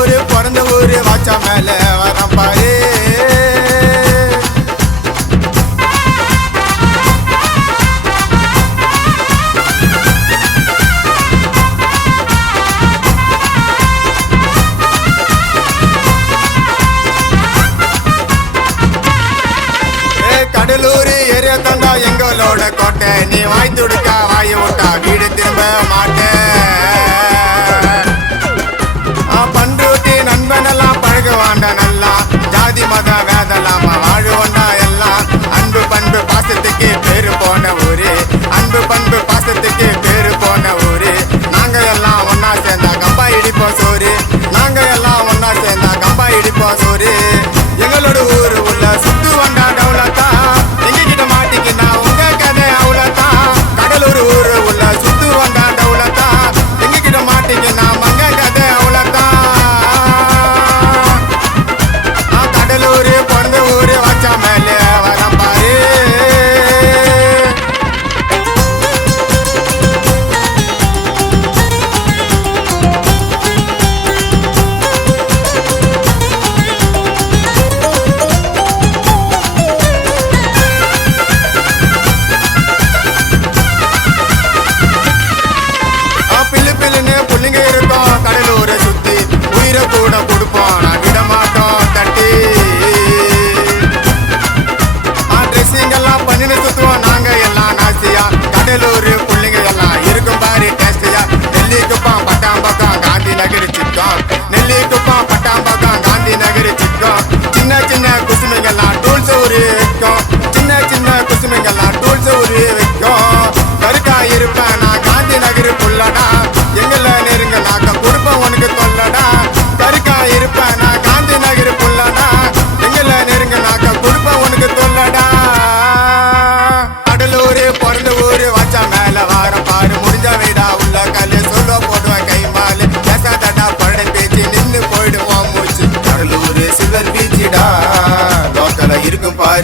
ஊரு பிறந்த ஊரு வாச்சா மேல வரம் பாரு. கடலூர் ஏரியா தண்டா எங்களோட கோட்டை. நீ வாய் துடுக்கா வாய் விட்டா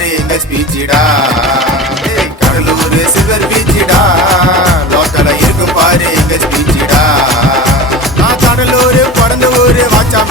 கடலூர் எங்கஸ் பீச்சிடா கடலூர் சில்வர் பீச்சிடா. லோக்கல இருக்கும் பாரு எங்கஸ் பீச்சிடா நான் கடலூர் பிறந்த ஊர் வாச்சாம